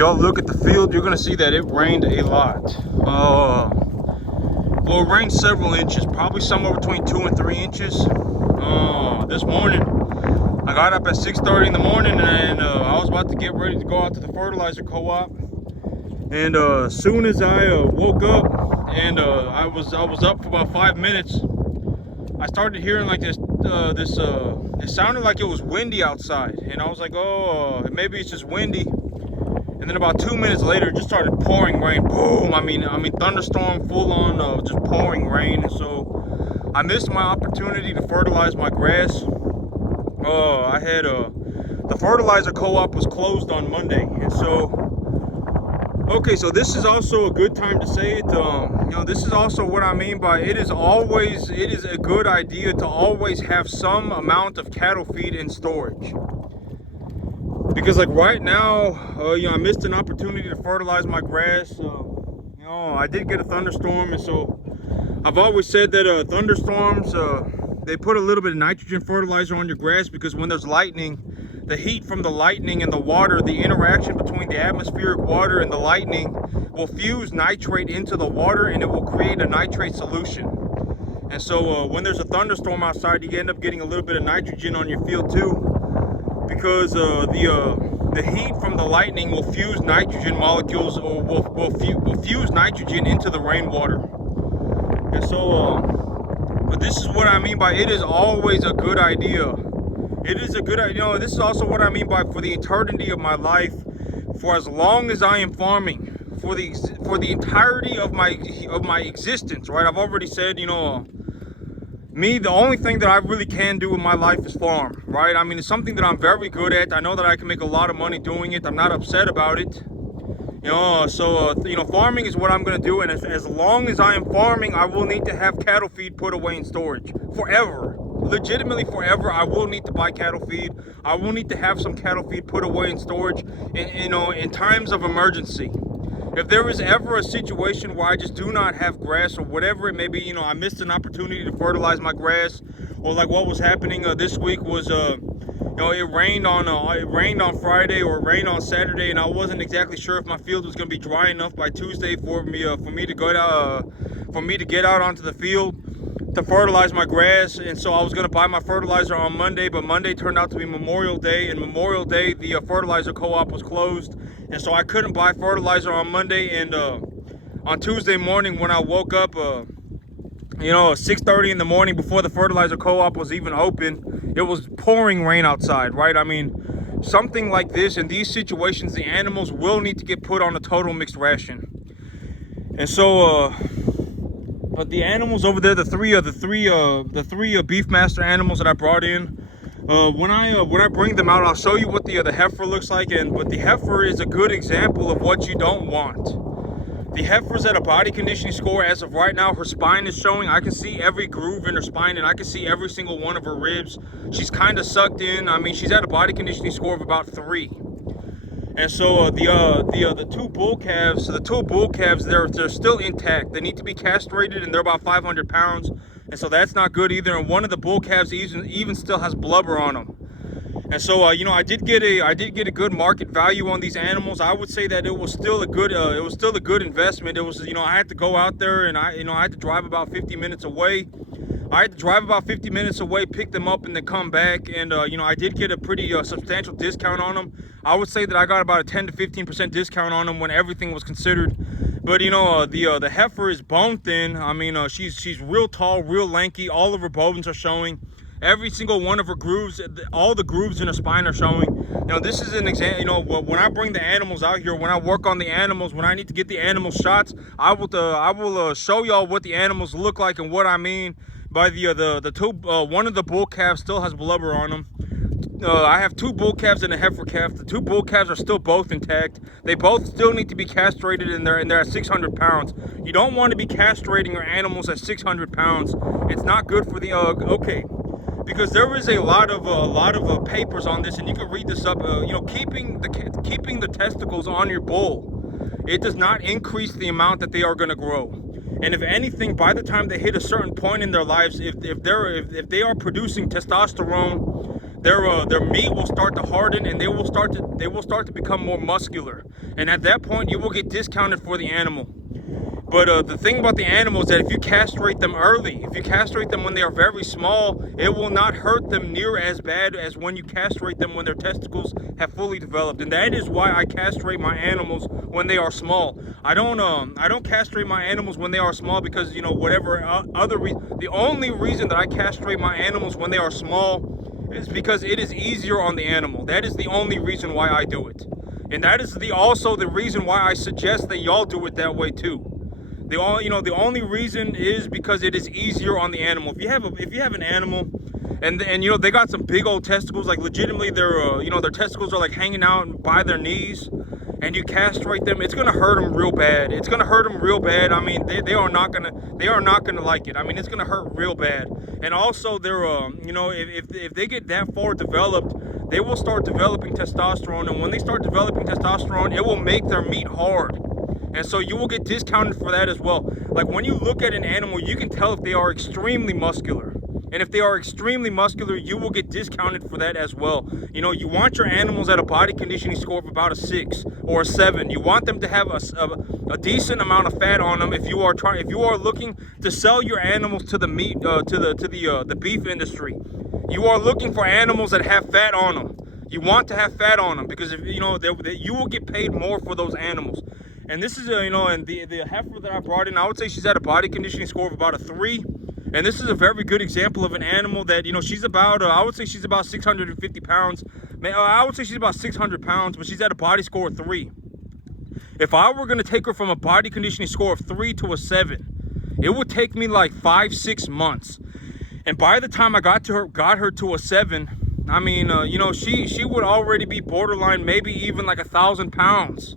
y'all look at the field, you're gonna see that it rained a lot. Well, it rained several inches, probably somewhere between 2 and 3 inches. This morning, I got up at 6:30 in the morning, and I was about to get ready to go out to the fertilizer co-op. And as soon as I woke up, and I was up for about 5 minutes, I started hearing like this. It sounded like it was windy outside, and I was like, oh, maybe it's just windy. And then about 2 minutes later, it just started pouring rain. Boom! I mean, thunderstorm, full on, just pouring rain. And so I missed my opportunity to fertilize my grass. I had the fertilizer co-op was closed on Monday, and so okay, so this is also a good time to say it. This is also what I mean by it is a good idea to always have some amount of cattle feed in storage. Because like right now, I missed an opportunity to fertilize my grass. I did get a thunderstorm, and so I've always said that thunderstorms, they put a little bit of nitrogen fertilizer on your grass, because when there's lightning, the heat from the lightning and the water, the interaction between the atmospheric water and the lightning will fuse nitrate into the water, and it will create a nitrate solution. And so when there's a thunderstorm outside, you end up getting a little bit of nitrogen on your field too, because the heat from the lightning will fuse nitrogen molecules, or will fuse nitrogen into the rainwater. And so but this is what I mean by it is always a good idea. It is a good idea. This is also what I mean by for the eternity of my life, for as long as I am farming, for the entirety of my existence, right? I've already said, me, the only thing that I really can do in my life is farm, right? I mean, it's something that I'm very good at. I know that I can make a lot of money doing it. I'm not upset about it. Farming is what I'm going to do. And as long as I am farming, I will need to have cattle feed put away in storage forever. Legitimately forever. I will need to buy cattle feed. I will need to have some cattle feed put away in storage in times of emergency. If there is ever a situation where I just do not have grass, or whatever it may be, I missed an opportunity to fertilize my grass, or like what was happening this week was it rained on Friday, or it rained on Saturday, and I wasn't exactly sure if my field was going to be dry enough by Tuesday for me to get out onto the field to fertilize my grass. And so I was going to buy my fertilizer on Monday, but Monday turned out to be Memorial Day, and Memorial Day the fertilizer co-op was closed, and so I couldn't buy fertilizer on Monday. And on Tuesday morning when I woke up 6:30 in the morning, before the fertilizer co-op was even open, it was pouring rain outside, right? I mean, something like this, in these situations, the animals will need to get put on a total mixed ration. And so but the animals over there, the three Beefmaster animals that I brought in, when I bring them out, I'll show you what the heifer looks like. But the heifer is a good example of what you don't want. The heifer's at a body conditioning score as of right now. Her spine is showing. I can see every groove in her spine, and I can see every single one of her ribs. She's kind of sucked in. I mean, she's at a body conditioning score of about 3. And so the two bull calves, they're still intact. They need to be castrated, and they're about 500 pounds. And so that's not good either. And one of the bull calves even still has blubber on them. And so I did get a good market value on these animals. I would say that it was still a good investment. It was, I had to go out there, and I had to drive about 50 minutes away. Pick them up, and then come back. And I did get a pretty substantial discount on them. I would say that I got about a 10 to 15% discount on them when everything was considered. But the heifer is bone thin. I mean, she's real tall, real lanky. All of her bones are showing. Every single one of her grooves, all the grooves in her spine are showing. This is an example. When I bring the animals out here, when I work on the animals, when I need to get the animal shots, I will show y'all what the animals look like and what I mean by the two. One of the bull calves still has blubber on them. I have 2 bull calves and a heifer calf. The 2 bull calves are still both intact. They both still need to be castrated, and they're at 600 pounds. You don't want to be castrating your animals at 600 pounds. It's not good for the okay. Because there is a lot of papers on this, and you can read this up. Keeping the testicles on your bull, it does not increase the amount that they are going to grow. And if anything, by the time they hit a certain point in their lives, if they are producing testosterone, their meat will start to harden, and they will start to become more muscular. And at that point, you will get discounted for the animal. But the thing about the animals is that if you castrate them early, if you castrate them when they are very small, it will not hurt them near as bad as when you castrate them when their testicles have fully developed. And that is why I castrate my animals when they are small. I don't castrate my animals when they are small because, you know, whatever the only reason that I castrate my animals when they are small is because it is easier on the animal. That is the only reason why I do it. And that is also the reason why I suggest that y'all do it that way too. The only reason is because it is easier on the animal. If you have an animal, and you know they got some big old testicles, like legitimately their testicles are like hanging out by their knees, and you castrate them, it's gonna hurt them real bad. It's gonna hurt them real bad. I mean, they are not gonna like it. I mean, it's gonna hurt real bad. And also they're if they get that far developed, they will start developing testosterone, and when they start developing testosterone, it will make their meat hard. And so you will get discounted for that as well. Like when you look at an animal, you can tell if they are extremely muscular. And if they are extremely muscular, you will get discounted for that as well. You know, you want your animals at a body conditioning score of about a 6 or a 7. You want them to have a decent amount of fat on them if you are looking to sell your animals to the meat to the beef industry. You are looking for animals that have fat on them. You want to have fat on them because if you know you will get paid more for those animals. And this is and the heifer that I brought in, I would say she's at a body conditioning score of about a 3. And this is a very good example of an animal that, you know, she's about, I would say she's about 650 pounds. I would say she's about 600 pounds, but she's at a body score of 3. If I were going to take her from a body conditioning score of 3 to a 7, it would take me like 5-6 months. And by the time I got her to a 7, I mean, she would already be borderline, maybe even like 1,000 pounds.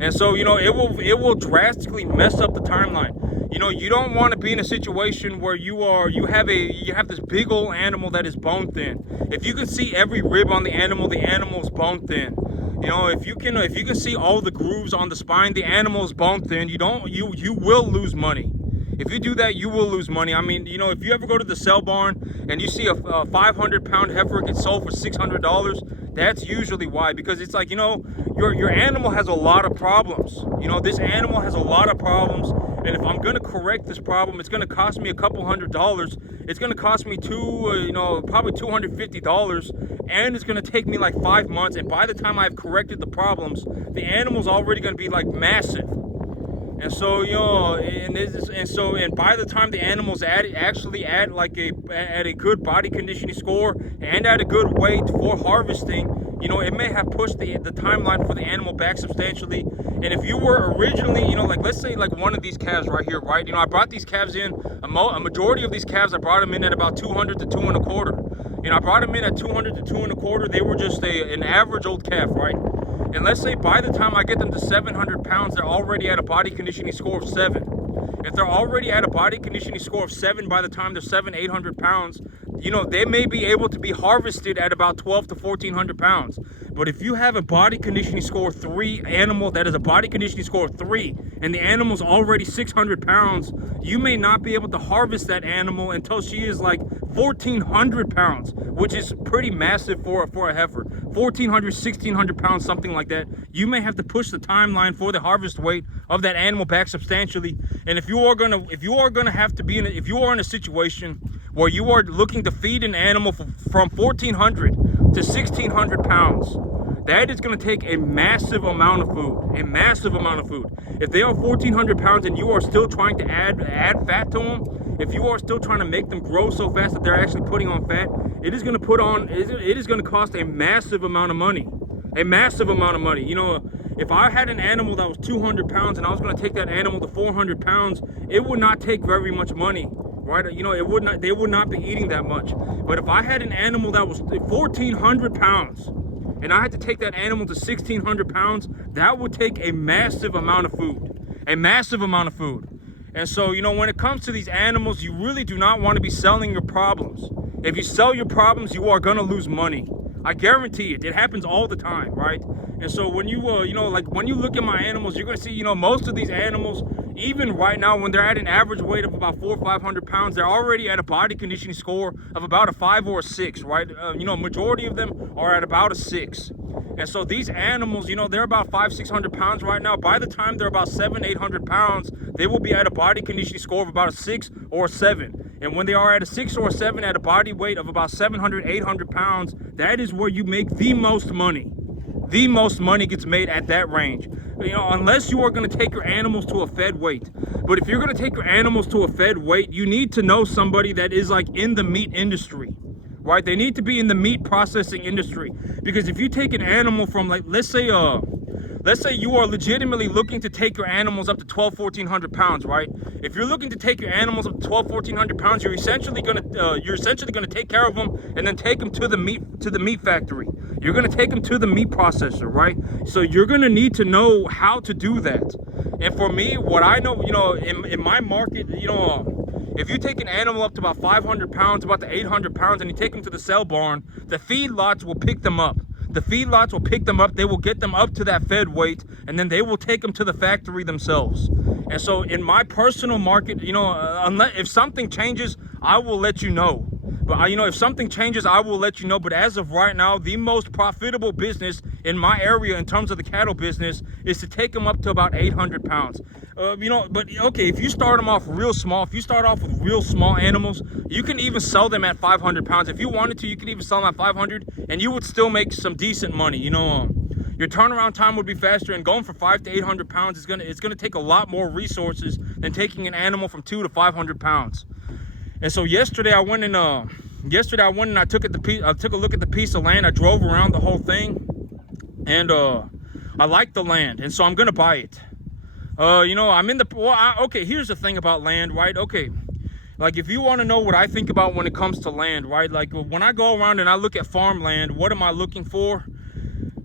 And so, you know, it will drastically mess up the timeline. You know, you don't want to be in a situation where you have this big old animal that is bone thin. If you can see every rib on the animal's bone thin. You know, if you can see all the grooves on the spine, the animal's bone thin. You will lose money. If you do that, you will lose money. I mean, you know, if you ever go to the sale barn and you see a 500-pound heifer get sold for $600, that's usually why. Because it's like, you know, your animal has a lot of problems. You know, this animal has a lot of problems. And if I'm going to correct this problem, it's going to cost me a couple $100. It's going to cost me probably $250. And it's going to take me like 5 months. And by the time I've corrected the problems, the animal's already going to be like massive. And so, you know, and by the time the animal's actually at a good body conditioning score and at a good weight for harvesting, you know, it may have pushed the timeline for the animal back substantially. And if you were originally, you know, like let's say like one of these calves right here, right? You know, I brought these calves in, a majority of these calves, I brought them in at about 200 to 2 1/4. You know, I brought them in at 200 to 2 1/4. They were just an average old calf, right? And let's say by the time I get them to 700 pounds, they're already at a body conditioning score of 7. If they're already at a body conditioning score of 7 by the time they're 800 pounds, you know, they may be able to be harvested at about 12 to 1,400 pounds. But if you have a body conditioning score of 3 animal that is a body conditioning score of 3, and the animal's already 600 pounds, you may not be able to harvest that animal until she is like 1,400 pounds, which is pretty massive for a heifer. 1,400, 1,600 pounds, something like that. You may have to push the timeline for the harvest weight of that animal back substantially. And if you are in a situation where you are looking to feed an animal from 1,400 to 1,600 pounds, that is going to take a massive amount of food. If they are 1,400 pounds and you are still trying to add fat to them, if you are still trying to make them grow so fast that they're actually putting on fat, it is going to cost a massive amount of money. You know, if I had an animal that was 200 pounds and I was going to take that animal to 400 pounds, it would not take very much money. Right? You know, they would not be eating that much. But if I had an animal that was 1,400 pounds and I had to take that animal to 1,600 pounds, that would take a massive amount of food. And so, you know, when it comes to these animals, you really do not want to be selling your problems. If you sell your problems, you are going to lose money. I guarantee it. It happens all the time, right? And so when you, when you look at my animals, you're going to see, you know, most of these animals, even right now, when they're at an average weight of about 400 or 500 pounds, they're already at a body conditioning score of about a 5 or a 6, right? You know, majority of them are at about a 6. And so these animals, you know, they're about 500-600 pounds right now. By the time they're about 700-800 pounds, they will be at a body conditioning score of about a 6 or a 7. And when they are at a 6 or a 7 at a body weight of about 700-800 pounds, that is where you make the most money. The most money gets made at that range. You know, unless you are going to take your animals to a fed weight. But if you're going to take your animals to a fed weight, you need to know somebody that is like in the meat industry, right? They need to be in the meat processing industry. Because if you take an animal from, like, let's say you are legitimately looking to take your animals up to 1,200-1,400 pounds, right? If you're looking to take your animals up to 1,200-1,400 pounds, you're essentially gonna take care of them and then take them to the meat factory. You're gonna take them to the meat processor, right? So you're gonna need to know how to do that. And for me, what I know, you know, in my market, you know, if you take an animal up to about 500 pounds, about to 800 pounds, and you take them to the sale barn, the feedlots will pick them up. The feedlots will pick them up, they will get them up to that fed weight, and then they will take them to the factory themselves. And so in my personal market, you know, unless if something changes, I will let you know. But you know, if something changes, I will let you know. But as of right now, the most profitable business in my area in terms of the cattle business is to take them up to about 800 pounds. You know, but okay, if you start them off real small, if you start off with real small animals, you can even sell them at 500 pounds. If you wanted to, you could even sell them at 500 and you would still make some decent money. You know, your turnaround time would be faster, and going for 500 to 800 pounds is it's gonna take a lot more resources than taking an animal from 200 to 500 pounds. And so yesterday I went and I took a look at the piece of land. I drove around the whole thing, and I like the land, and so I'm gonna buy it. You know, I'm in the okay. Here's the thing about land, right? Okay, like if you want to know what I think about when it comes to land, right? Like when I go around and I look at farmland, what am I looking for?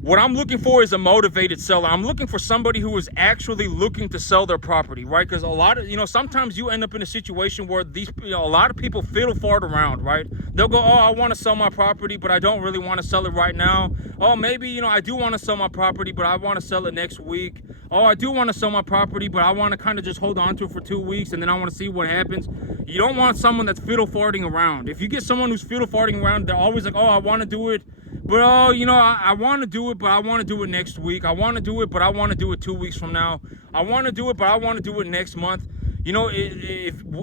What I'm looking for is a motivated seller. I'm looking for somebody who is actually looking to sell their property, right? Because a lot of, you know, sometimes you end up in a situation where a lot of people fiddle fart around, right? They'll go, oh, I want to sell my property, but I don't really want to sell it right now. Oh, maybe, you know, I do want to sell my property, but I want to sell it next week. Oh, I do want to sell my property, but I want to kind of just hold on to it for 2 weeks, and then I want to see what happens. You don't want someone that's fiddle farting around. If you get someone who's fiddle farting around, they're always like, oh, I want to do it, but oh, you know, I want to do it, but I want to do it next week. I want to do it, but I want to do it 2 weeks from now. I want to do it, but I want to do it next month. You know,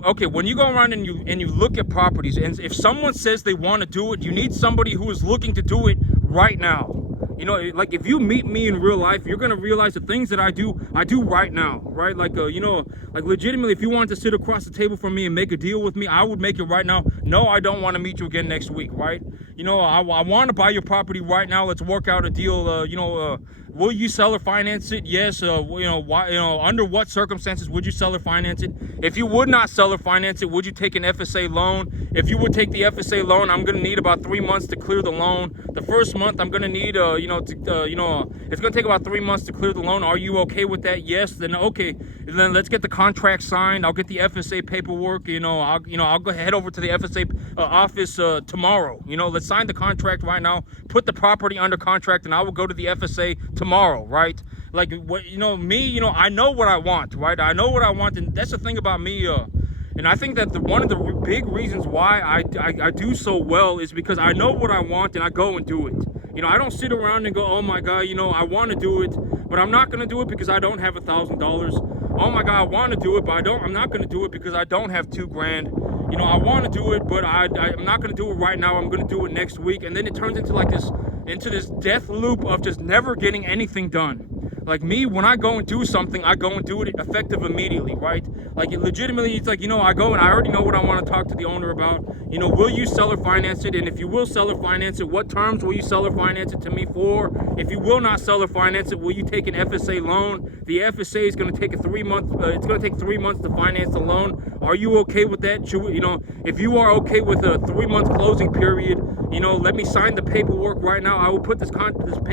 okay, when you go around and you look at properties, and if someone says they want to do it, you need somebody who is looking to do it right now. You know, like if you meet me in real life, you're gonna realize the things that I do right now, right? Like, you know, like legitimately, if you wanted to sit across the table from me and make a deal with me, I would make it right now. No, I don't want to meet you again next week, right? You know, I want to buy your property right now. Let's work out a deal. You know, will you sell or finance it? Yes. You know, why? You know, under what circumstances would you sell or finance it? If you would not sell or finance it, would you take an FSA loan? If you would take the FSA loan, I'm gonna need about 3 months to clear the loan. The first month, I'm gonna need, you know, it's gonna take about 3 months to clear the loan. Are you okay with that? Yes. Then okay. Then let's get the contract signed. I'll get the FSA paperwork. You know, I'll go head over to the FSA office tomorrow. You know, let's sign the contract right now. Put the property under contract, and I will go to the FSA tomorrow. Right? Like, what, you know, me. You know, I know what I want. Right? I know what I want, and that's the thing about me. And I think that one of the big reasons why I do so well is because I know what I want and I go and do it. You know, I don't sit around and go, oh my God, you know, I want to do it, but I'm not going to do it because I don't have $1,000. Oh my God, I want to do it, but I'm not going to do it because I don't have $2,000. You know, I want to do it, but I'm not going to do it right now. I'm going to do it next week. And then it turns into like this death loop of just never getting anything done. Like me, when I go and do something, I go and do it effective immediately, right? Like it legitimately, it's like, you know, I go and I already know what I want to talk to the owner about. You know, will you sell or finance it? And if you will sell or finance it, what terms will you sell or finance it to me for? If you will not sell or finance it, will you take an FSA loan? The FSA is going to take it's going to take 3 months to finance the loan. Are you okay with that? You know, if you are okay with a 3 month closing period, you know, let me sign the paperwork right now. I will put this paperwork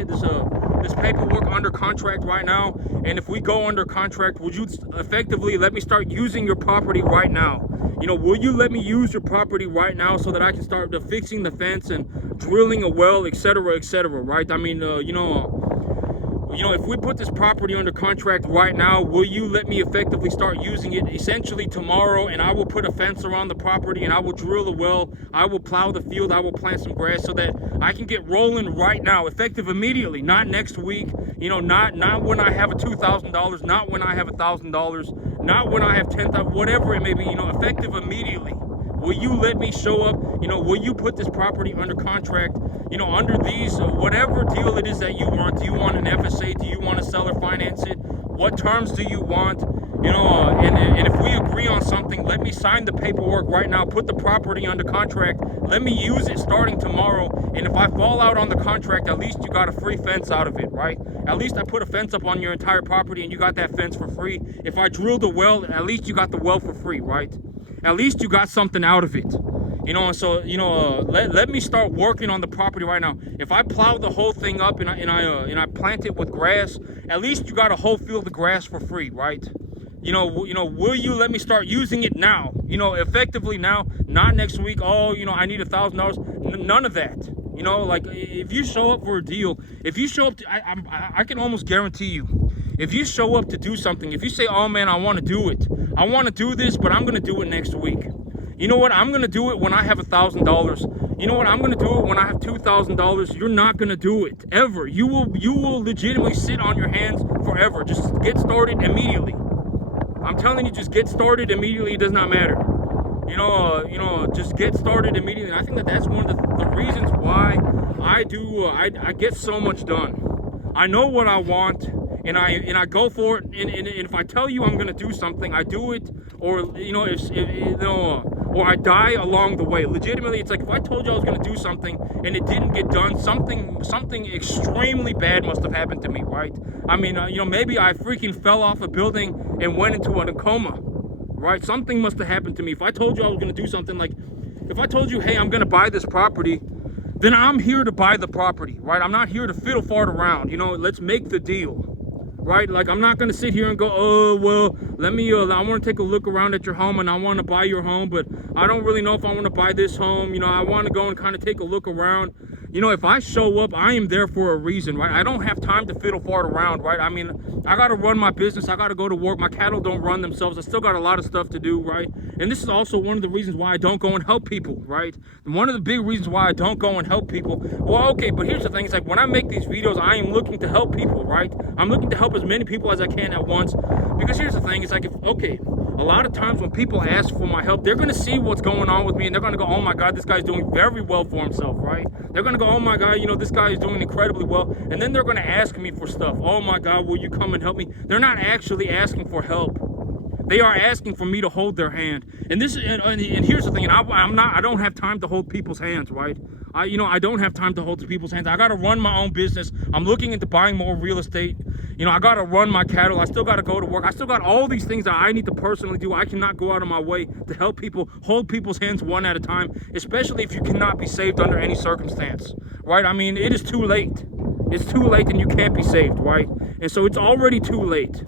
under contract right now. And if we go under contract, would you effectively let me start using your property right now? You know, will you let me use your property right now so that I can start fixing the fence and drilling a well, etc., etc., right? I mean, you know, you know, if we put this property under contract right now, will you let me effectively start using it essentially tomorrow? And I will put a fence around the property, and I will drill the well, I will plow the field, I will plant some grass so that I can get rolling right now, effective immediately, not next week, you know, not when I have a $2,000, not when I have $1,000, not when I have 10,000, whatever it may be, you know, effective immediately. Will you let me show up? You know, will you put this property under contract, you know, under these, whatever deal it is that you want? Do you want an FSA? Do you want to sell or finance it? What terms do you want? You know, and if we agree on something, let me sign the paperwork right now, put the property under contract, let me use it starting tomorrow. And if I fall out on the contract, at least you got a free fence out of it, right? At least I put a fence up on your entire property and you got that fence for free. If I drilled a well, at least you got the well for free, right? At least you got something out of it, you know. And so, you know, let me start working on the property right now. If I plow the whole thing up and I plant it with grass, at least you got a whole field of grass for free, right? You know, will you let me start using it now? You know, effectively now, not next week. Oh, you know, I need $1,000. None of that. You know, like if you show up for a deal, if you show up to, I can almost guarantee you, if you show up to do something, if you say, oh man, I want to do it, I want to do this, but I'm going to do it next week. You know what? I'm going to do it when I have $1,000. You know what? I'm going to do it when I have $2,000. You're not going to do it ever. You will legitimately sit on your hands forever. Just get started immediately. I'm telling you, just get started immediately. It does not matter. You know, just get started immediately. And I think that that's one of the reasons why I get so much done. I know what I want. And I go for it, and if I tell you I'm gonna do something, I do it, or you know, if you know, or I die along the way. Legitimately, it's like if I told you I was gonna do something and it didn't get done, something extremely bad must have happened to me, right? I mean, you know, maybe I freaking fell off a building and went into a coma, right? Something must have happened to me. If I told you I was gonna do something, like if I told you, hey, I'm gonna buy this property, then I'm here to buy the property, right? I'm not here to fiddle fart around. You know, let's make the deal. Right? Like, I'm not going to sit here and go, oh, well, let me, I want to take a look around at your home and I want to buy your home, but I don't really know if I want to buy this home. You know, I want to go and kind of take a look around. You know, if I show up, I am there for a reason, right? I don't have time to fiddle fart around, right? I mean, I got to run my business. I got to go to work. My cattle don't run themselves. I still got a lot of stuff to do, right? And this is also one of the reasons why I don't go and help people, right? And one of the big reasons why I don't go and help people. Well, okay, but here's the thing. It's like when I make these videos, I am looking to help people, right? I'm looking to help as many people as I can at once. Because here's the thing. It's like, a lot of times when people ask for my help, they're going to see what's going on with me and they're going to go, oh my God, this guy's doing very well for himself, right? They're going to go, oh my God, you know, this guy is doing incredibly well. And then they're going to ask me for stuff. Oh my God, will you come and help me? They're not actually asking for help. They are asking for me to hold their hand. And this, and here's the thing, and I don't have time to hold people's hands, right? I don't have time to hold people's hands. I got to run my own business. I'm looking into buying more real estate. You know, I got to run my cattle. I still got to go to work. I still got all these things that I need to personally do. I cannot go out of my way to help people, hold people's hands one at a time, especially if you cannot be saved under any circumstance, right? I mean, it is too late. It's too late and you can't be saved, right? And so it's already too late.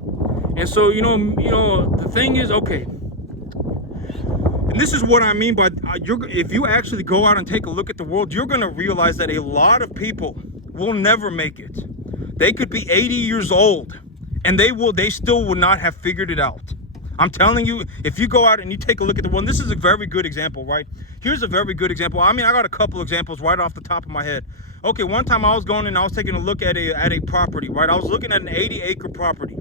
And so, you know, the thing is, okay, and this is what I mean by, if you actually go out and take a look at the world, you're going to realize that a lot of people will never make it. They could be 80 years old and they still will not have figured it out. I'm telling you, if you go out and you take a look at the world, and this is a very good example, right? Here's a very good example. I mean, I got a couple examples right off the top of my head. Okay, one time I was going and I was taking a look at a property, right? I was looking at an 80-acre property.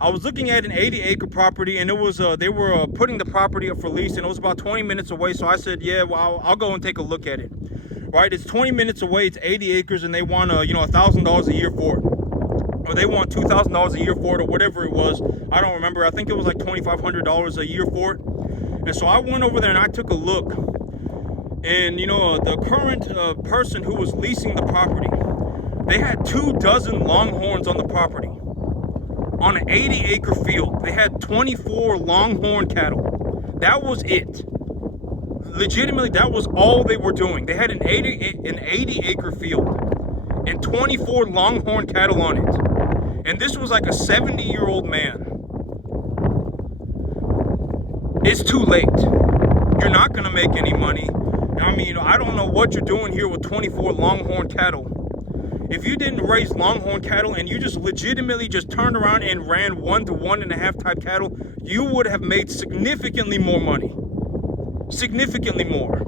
I was looking at an 80-acre property, and it was they were putting the property up for lease, and it was about 20 minutes away. So I said, yeah, well, I'll go and take a look at it. Right? It's 20 minutes away. It's 80 acres, and they want $1,000 a year for it, or they want $2,000 a year for it, or whatever it was. I don't remember. I think it was like $2,500 a year for it. And so I went over there and I took a look, and the current person who was leasing the property, they had 24 longhorns on the property. On an 80-acre field, they had 24 longhorn cattle. That was it. Legitimately, that was all they were doing. They had an 80-acre field and 24 longhorn cattle on it. And this was like a 70-year-old man. It's too late. You're not going to make any money. I mean, I don't know what you're doing here with 24 longhorn cattle. If you didn't raise longhorn cattle and you just legitimately just turned around and ran 1 to 1.5 type cattle, you would have made significantly more money. Significantly more.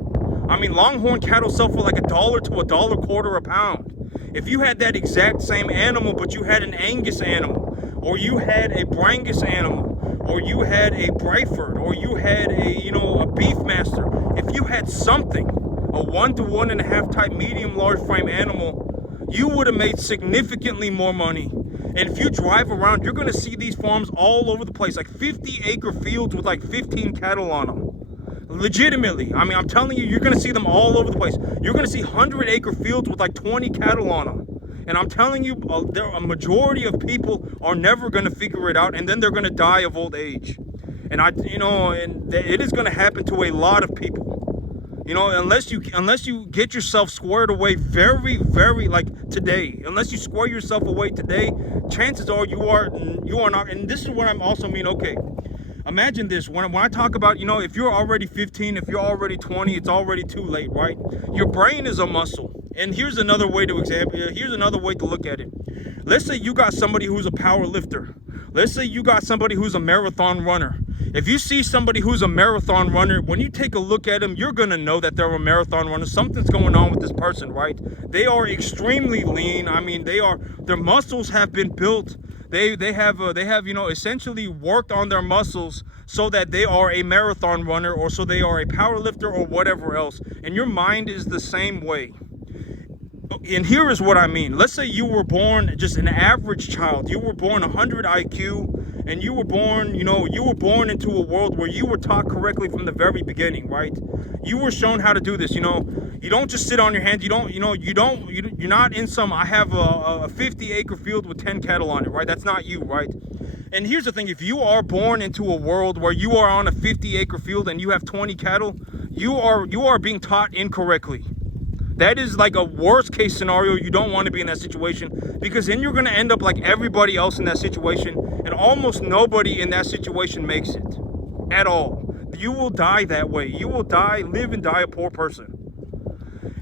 I mean, longhorn cattle sell for like $1 to $1.25 a pound. If you had that exact same animal, but you had an Angus animal, or you had a Brangus animal, or you had a Brayford, or you had a Beefmaster, if you had something, a 1 to 1.5 type medium large frame animal, you would have made significantly more money. And if you drive around, you're going to see these farms all over the place, like 50-acre fields with like 15 cattle on them. Legitimately. I mean, I'm telling you, you're going to see them all over the place. You're going to see 100-acre fields with like 20 cattle on them. And I'm telling you, a majority of people are never going to figure it out, and then they're going to die of old age. And it is going to happen to a lot of people. Unless you get yourself squared away very, very, like today, unless you square yourself away today, chances are you are not. And this is what I'm also mean. Okay, imagine this. When I talk about, if you're already 15, if you're already 20, it's already too late, right? Your brain is a muscle. And here's another way to look at it. Let's say you got somebody who's a power lifter. Let's say you got somebody who's a marathon runner. If you see somebody who's a marathon runner, when you take a look at them, you're going to know that they're a marathon runner. Something's going on with this person, right? They are extremely lean. I mean, their muscles have been built. They have essentially worked on their muscles so that they are a marathon runner, or so they are a power lifter, or whatever else. And your mind is the same way. And here is what I mean. Let's say you were born just an average child. You were born 100 IQ, and you were born into a world where you were taught correctly from the very beginning, right? You were shown how to do this. You don't just sit on your hands. You're not in some, I have a 50-acre field with 10 cattle on it, right? That's not you, right? And here's the thing. If you are born into a world where you are on a 50-acre field and you have 20 cattle, you are being taught incorrectly. That is like a worst case scenario. You don't want to be in that situation, because then you're going to end up like everybody else in that situation, and almost nobody in that situation makes it at all. You will die that way. You will live and die a poor person.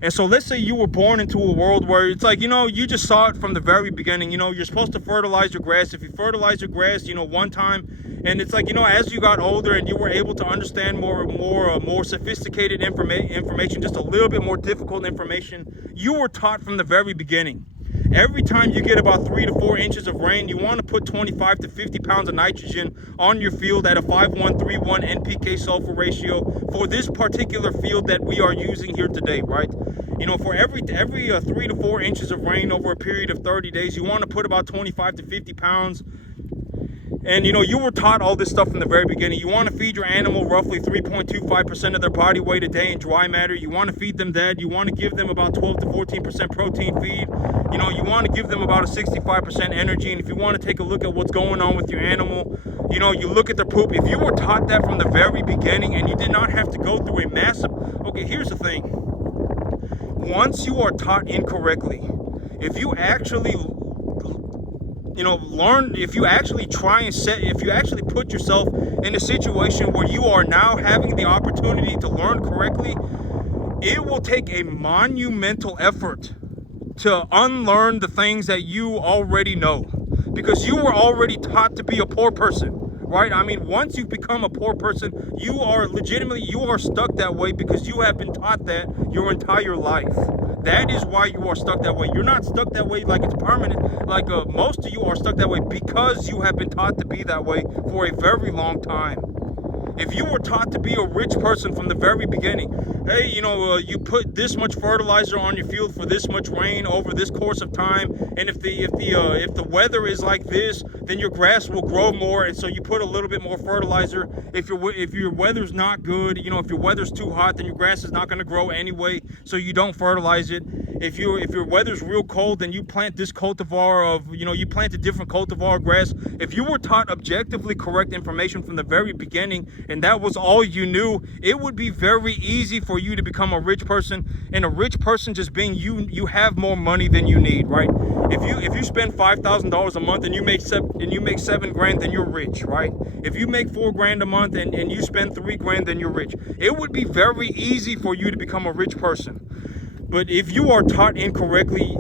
And so let's say you were born into a world where it's like, you just saw it from the very beginning. You're supposed to fertilize your grass. If you fertilize your grass, one time, and it's like, as you got older and you were able to understand more sophisticated information, just a little bit more difficult information, you were taught from the very beginning. Every time you get about 3 to 4 inches of rain, you want to put 25 to 50 pounds of nitrogen on your field at a 5:1:3:1 NPK sulfur ratio for this particular field that we are using here today, right? For every 3 to 4 inches of rain over a period of 30 days, you want to put about 25 to 50 pounds. And you were taught all this stuff from the very beginning. You want to feed your animal roughly 3.25% of their body weight a day in dry matter. You want to feed them that. You want to give them about 12 to 14% protein feed. You want to give them about a 65% energy. And if you want to take a look at what's going on with your animal, you look at the poop. If you were taught that from the very beginning and you did not have to go through a massive... Okay, here's the thing. Once you are taught incorrectly, if you actually if you actually put yourself in a situation where you are now having the opportunity to learn correctly, it will take a monumental effort to unlearn the things that you already know, because you were already taught to be a poor person, right? I mean, once you've become a poor person, you are stuck that way because you have been taught that your entire life. That is why you are stuck that way. You're not stuck that way like it's permanent. Like most of you are stuck that way because you have been taught to be that way for a very long time. If you were taught to be a rich person from the very beginning, hey, you put this much fertilizer on your field for this much rain over this course of time, and if the weather is like this, then your grass will grow more, and so you put a little bit more fertilizer. If your weather's not good, if your weather's too hot, then your grass is not going to grow anyway, so you don't fertilize it. If your weather's real cold, then you plant this cultivar of, you plant a different cultivar grass. If you were taught objectively correct information from the very beginning, and that was all you knew, it would be very easy for you to become a rich person. And a rich person just being you have more money than you need, right? If you spend $5,000 a month and you make $7,000, then you're rich, right? If you make $4,000 a month and you spend $3,000, then you're rich. It would be very easy for you to become a rich person. But if you are taught incorrectly,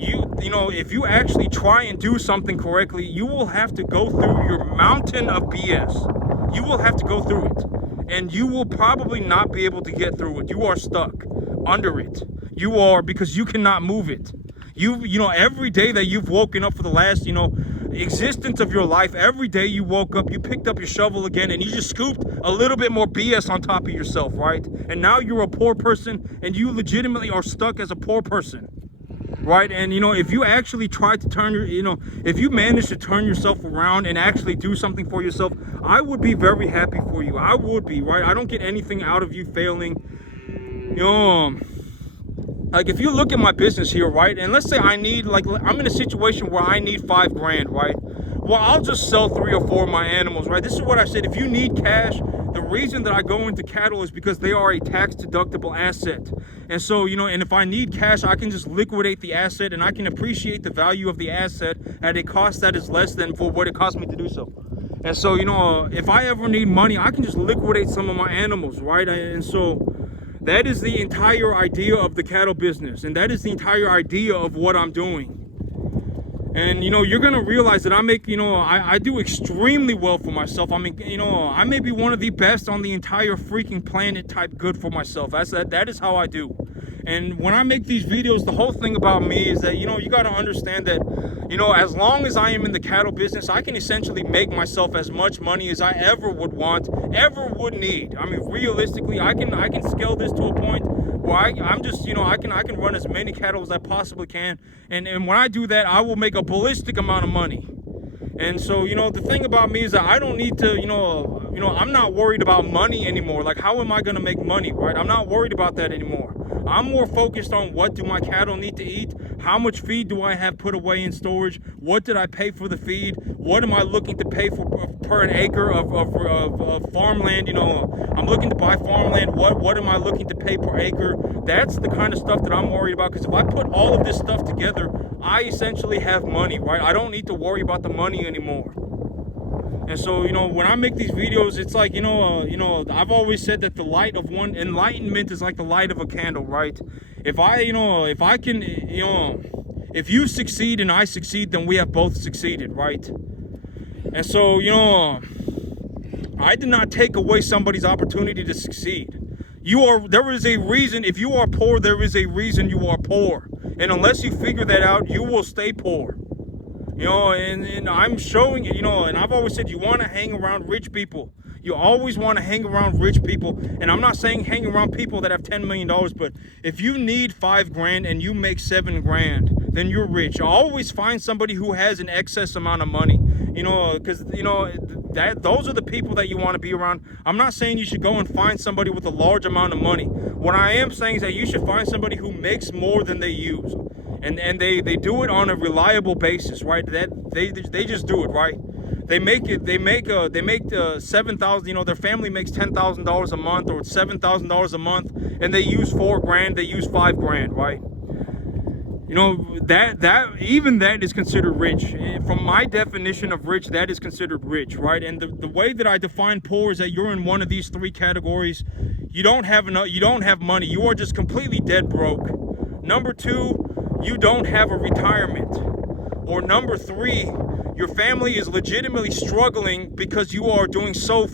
you know, if you actually try and do something correctly, you will have to go through your mountain of BS. You will have to go through it, and you will probably not be able to get through it. You are stuck under it. You are, because you cannot move it. You know, every day that you've woken up for the last, you know, existence of your life, every day you woke up, you picked up your shovel again, and you just scooped a little bit more BS on top of yourself, right? And now you're a poor person, and you legitimately are stuck as a poor person, right? And, you know, if you actually try to turn your, you know, if you manage to turn yourself around and actually do something for yourself, I would be very happy for you. I would be, right? I don't get anything out of you failing. You know, like, if you look at my business here, right, and let's say I need, like, I'm in a situation where I need $5 grand, right? Well, I'll just sell 3 or 4 of my animals, right? This is what I said. If you need cash, the reason that I go into cattle is because they are a tax deductible asset. And so, you know, and if I need cash, I can just liquidate the asset, and I can appreciate the value of the asset at a cost that is less than for what it cost me to do so. And so, you know, if I ever need money, I can just liquidate some of my animals, right? And so that is the entire idea of the cattle business, and that is the entire idea of what I'm doing. And, you know, you're going to realize that I make, you know, I do extremely well for myself. I mean, you know, I may be one of the best on the entire freaking planet type good for myself. That is how I do. And when I make these videos, the whole thing about me is that, you know, you got to understand that, you know, as long as I am in the cattle business, I can essentially make myself as much money as I ever would want, ever would need. I mean, realistically, I can scale this to a point where I'm just, you know, I can run as many cattle as I possibly can. And when I do that, I will make a ballistic amount of money. And so, you know, the thing about me is that I don't need to, you know, I'm not worried about money anymore. Like, how am I going to make money, right? I'm not worried about that anymore. I'm more focused on what do my cattle need to eat? How much feed do I have put away in storage? What did I pay for the feed? What am I looking to pay for per an acre of farmland? You know, I'm looking to buy farmland. What am I looking to pay per acre? That's the kind of stuff that I'm worried about, because if I put all of this stuff together, I essentially have money, right? I don't need to worry about the money anymore. And so, you know, when I make these videos, it's like, you know, I've always said that the light of one enlightenment is like the light of a candle, right? If I can, you know, if you succeed and I succeed, then we have both succeeded, right? And so, you know, I did not take away somebody's opportunity to succeed. There is a reason. If you are poor, there is a reason you are poor. And unless you figure that out, you will stay poor. You know, and I'm showing it, you know, and I've always said you want to hang around rich people. You always want to hang around rich people. And I'm not saying hang around people that have $10 million, but if you need $5 grand and you make $7 grand, then you're rich. Always find somebody who has an excess amount of money, you know, because, you know, those are the people that you want to be around. I'm not saying you should go and find somebody with a large amount of money. What I am saying is that you should find somebody who makes more than they use. And they do it on a reliable basis, right? That they just do it, right? They make 7,000. You know, their family makes $10,000 a month, or $7,000 a month, and they use $4 grand. They use $5 grand, right? You know, that is considered rich. From my definition of rich, that is considered rich, right? And the way that I define poor is that you're in one of these 3 categories. You don't have enough. You don't have money. You are just completely dead broke. Number 2. You don't have a retirement. Or number 3, your family is legitimately struggling because you are doing so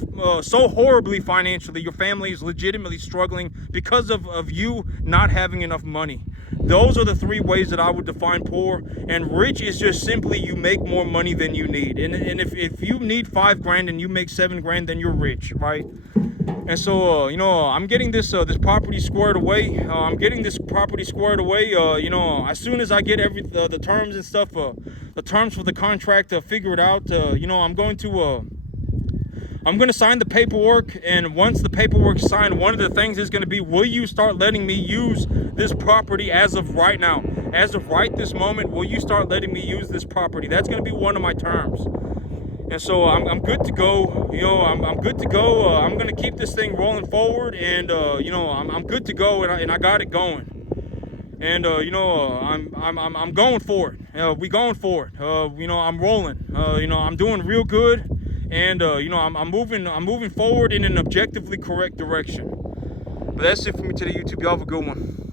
horribly financially. Your family is legitimately struggling because of you not having enough money. Those are the 3 ways that I would define poor. And rich is just simply you make more money than you need. And if you need $5 grand and you make $7 grand, then you're rich, right? And so, you know, I'm getting this property squared away. You know, as soon as I get the terms and stuff, the terms for the contract figured out, you know, I'm going to sign the paperwork. And once the paperwork's signed, one of the things is going to be, will you start letting me use this property as of right now? As of right this moment, will you start letting me use this property? That's going to be one of my terms. And so I'm good to go. You know, I'm good to go. I'm gonna keep this thing rolling forward, and you know, I'm good to go, and I got it going. And you know, I'm going for it. We going for it. You know, I'm rolling. You know, I'm doing real good, and you know, I'm moving forward in an objectively correct direction. But that's it for me today, YouTube. Y'all have a good one.